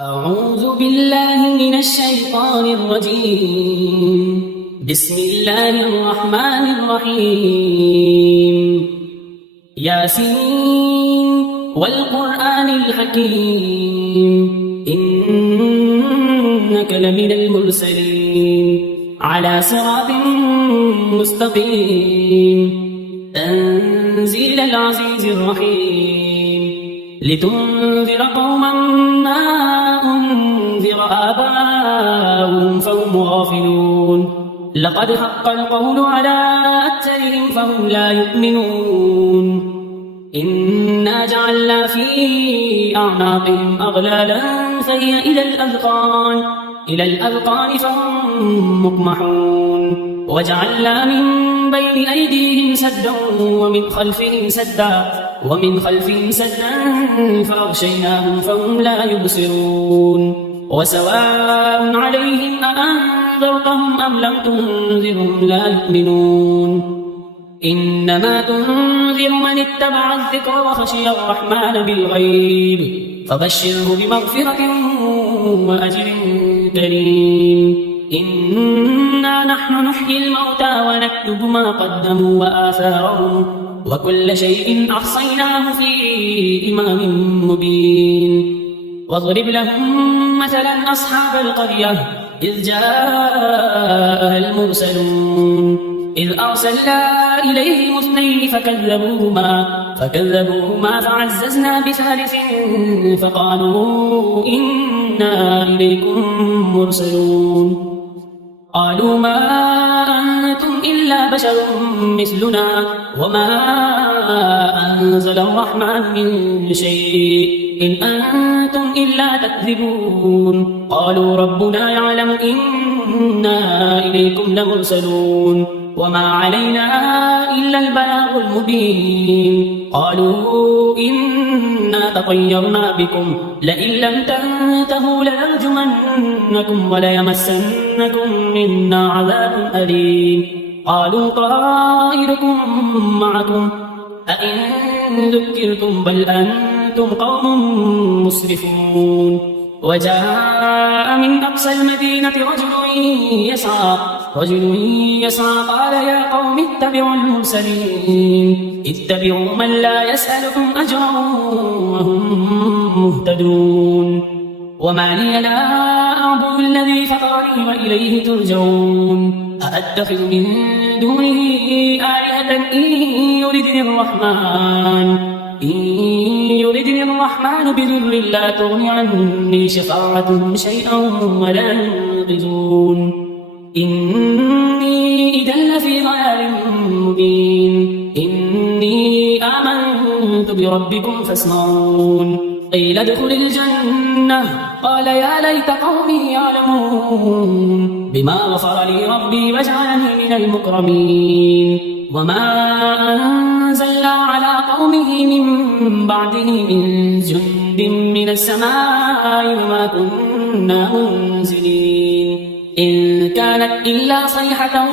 أعوذ بالله من الشيطان الرجيم. بسم الله الرحمن الرحيم. ياسين والقرآن الحكيم إنك لمن المرسلين على صراط مستقيم تنزيل العزيز الرحيم لتنذر قوما ما أنذر آباؤهم فهم غافلون لقد حق القول على أكثرهم فهم لا يؤمنون إنا جعلنا في أعناقهم أغلالا فهي إلى الأذقان فهم مقمحون وجعلنا من بين أيديهم سدا ومن خلفهم سدا فأغشيناهم فهم لا يبصرون وسواء عليهم أأنذرتهم أم لم تنذرهم لا يؤمنون إنما تنذر من اتبع الذكر وخشي الرحمن بالغيب فبشره بمغفرة وأجر كريم إنا نحن نحيي الموتى ونكتب ما قدموا وآثارهم وكل شيء أحصيناه في إمام مبين واضرب لهم مثلا أصحاب القرية إذ جاءها المرسلون إذ أرسلنا إليهم اثنين فكذبوهما فعززنا بثالث فقالوا إنا إليكم مرسلون قالوا ما أنتم إلا بشر مثلنا وما أنزل الرحمن من شيء إن أنتم إلا تكذبون قالوا ربنا يعلم إنا إليكم لمرسلون وما علينا إلا البلاغ المبين قالوا إنا تطيرنا بكم لئن لم تنتهوا لنرجمنكم وليمسنكم منا عذاب أليم قالوا طائركم معكم أئن ذكرتم بل أنتم قوم مسرفون وجاء من أقصى المدينة رجل يسعى قال يا قوم اتبعوا المرسلين اتبعوا من لا يسألكم أجرا وهم مهتدون وما لي لا أعبد الذي فطرني وإليه ترجعون أأتخذ من دونه آلهة إن يردني الرحمن بضر لا تغن عني شفاعتهم شيئا ولا ينقذون إني إذا لفي ضلال مبين إني آمنت بربكم فاسمعون قيل ادخل الجنة قال يا ليت قومي يعلمون بما غفر لي ربي وجعلني من المكرمين وما أنزلنا على قومه من بعده من جند من السماء وما كنا منزلين إن كانت إلا صيحة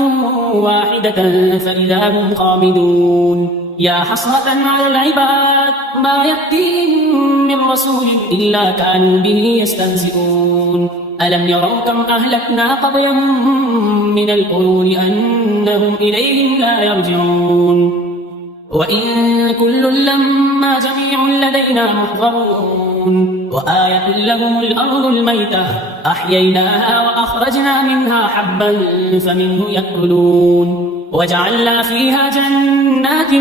واحدة فإذا هم خامدون يا حسرة على العباد ما يأتيهم من رسول إلا كانوا به يستهزئون ألم يروا كم أهلكنا قبلهم من القرون أنهم إليهم لا يرجعون وإن كل لما جميع لدينا محضرون وآية لهم الأرض الميتة أحييناها وأخرجنا منها حبا فمنه يأكلون وجعلنا فيها جنات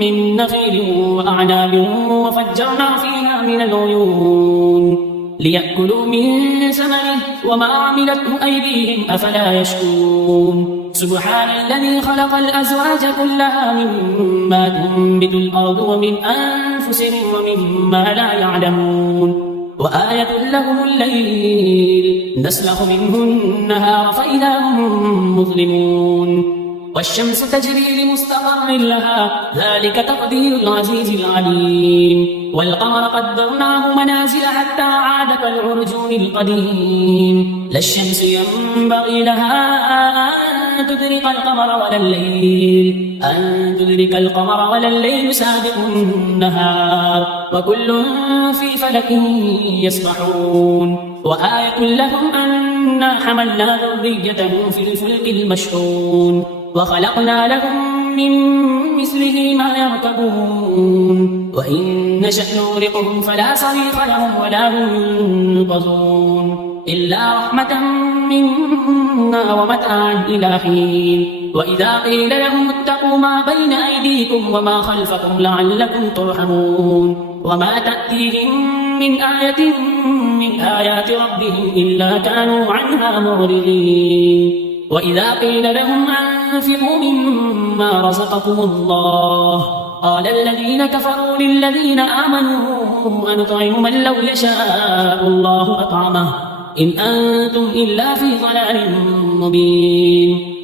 من نخيل وأعناب وفجرنا فيها من العيون ليأكلوا من ثمره وما عملته أيديهم أفلا يشكرون سبحان الذي خلق الأزواج كلها مما تنبت الأرض ومن أنفسهم ومما لا يعلمون وآية لهم الليل نسلخ منه النهار فإذا هم مظلمون والشمس تجري لمستقر لها ذلك تقدير العزيز العليم والقمر قدرناه منازل حتى عاد كالعرجون القديم لا الشمس ينبغي لها أن تدرك القمر ولا الليل سابق النهار وكل في فلك يسبحون وآية لهم أنا حملنا ذريتهم في الفلك المشحون وخلقنا لهم من مثله ما يركبون وإن نشأ نغرقهم فلا صريخ لهم ولا هم ينقذون إلا رحمة منا ومتاعا إلى حين وإذا قيل لهم اتقوا ما بين أيديكم وما خلفكم لعلكم ترحمون وما تأتيهم من آية من آيات ربهم إلا كانوا عنها معرضين وإذا قيل لهم أنفقوا مما رزقكم الله قال الذين كفروا للذين آمنوا أنطعم من لو يشاء الله أطعمه إن أنتم إلا في ضلال مبين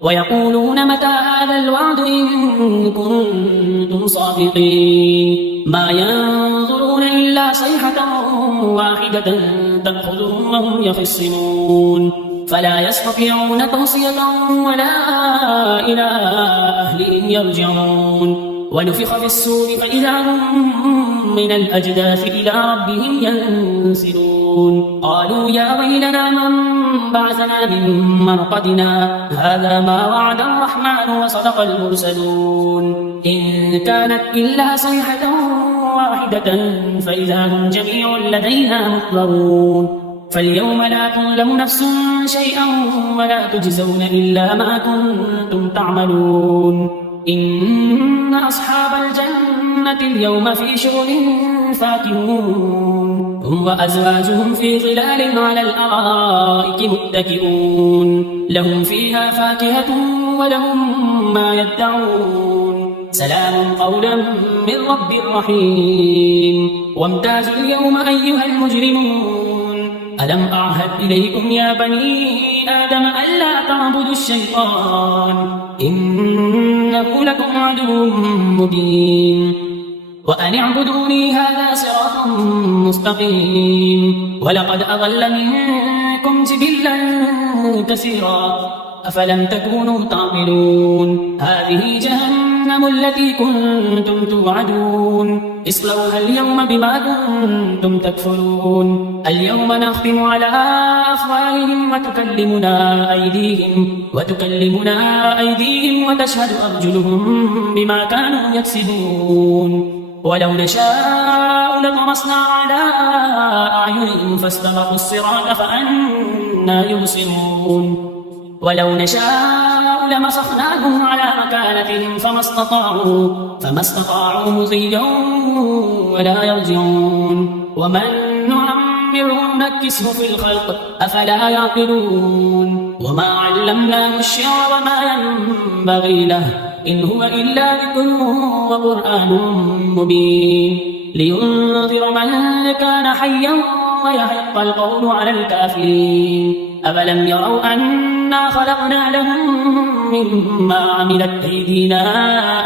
ويقولون متى هذا الوعد إن كنتم صادقين ما ينظرون إلا صيحة واحدة تأخذهم وهم يخصمون فلا يستطيعون توصية ولا إلى أهلهم يرجعون ونفخ في السور فإذا هم من الأجداث إلى ربهم ينسلون قالوا يا ويلنا من بعثنا من مرقدنا هذا ما وعد الرحمن وصدق المرسلون إن كانت إلا صيحة واحدة فإذا هم جميع لدينا محضرون فاليوم لا تظلم نفس شيئا ولا تجزون إلا ما كنتم تعملون إن أصحاب الجنة اليوم في شغل فاكهون هم وأزواجهم في ظلال على الأرائك متكئون لهم فيها فاكهة ولهم ما يدعون سلام قولا من رب رحيم وامتازوا اليوم أيها المجرمون ألم أعهد إليكم يا بني آدم ألا تعبدوا الشيطان إنه لكم عدو مبين وأن اعبدوني هذا صراط مستقيم ولقد أضل منكم جبلا كثيرا أفلم تكونوا تعقلون هذه جهنم التي كنتم توعدون اصلوها اليوم بما كنتم تكفرون اليوم نختم على أفواههم وتكلمنا أيديهم وتشهد أرجلهم بما كانوا يكسبون ولو نشاء لطمسنا على أعينهم فاستبقوا الصراط فأنى يبصرون ولو نشاء لمسخناهم على مكانتهم فما استطاعوا مضيا ولا يرجعون ومن نعمره نكسه في الخلق أفلا يعقلون وما علمناه الشعر وما ينبغي له إن هو إلا ذكر وقرآن مبين لينذر من كان حيا ويحق القول على الكافرين أفلم يروا أنا خلقنا لهم مما عملت أيدينا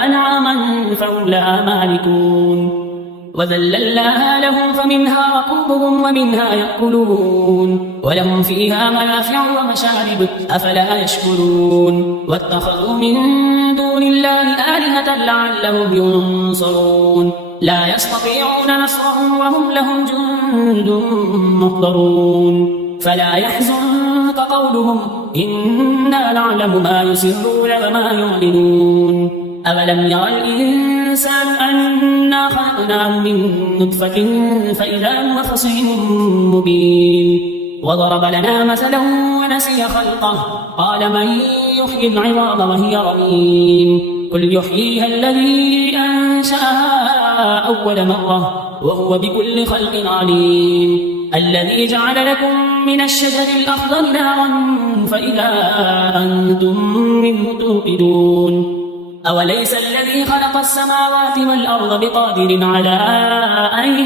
أنعاما فهم لها مالكون وذللناها لهم فمنها ركوبهم ومنها يأكلون ولهم فيها منافع ومشارب أفلا يشكرون واتخذوا من دون الله آلهة لعلهم ينصرون لا يستطيعون نصرهم وهم لهم جند محضرون فلا يحزنك قولهم إنا نعلم ما يسرون وما يعلنون أولم يرى الإنسان أنا خلقناه من نطفة فإذا هو خصيم مبين وضرب لنا مثلا ونسي خلقه قال من يحيي العظام وهي رميم قل يحييها الذي أنشأها أول مرة وهو بكل خلق عليم الذي جعل لكم من الشجر الأخضر نارا فإذا أنتم منه توقدون أوليس الذي خلق السماوات والأرض بقادر على أن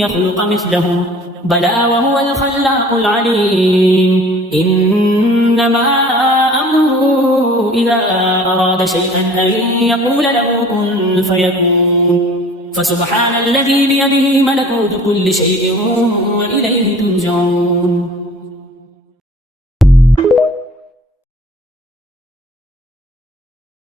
يخلق مثلهم بلى وهو الخلاق العليم إنما أمره إذا أراد شيئا أن يقول له كن فيكون فسبحان الذي بيده ملكوت كل شيء وإليه ترجعون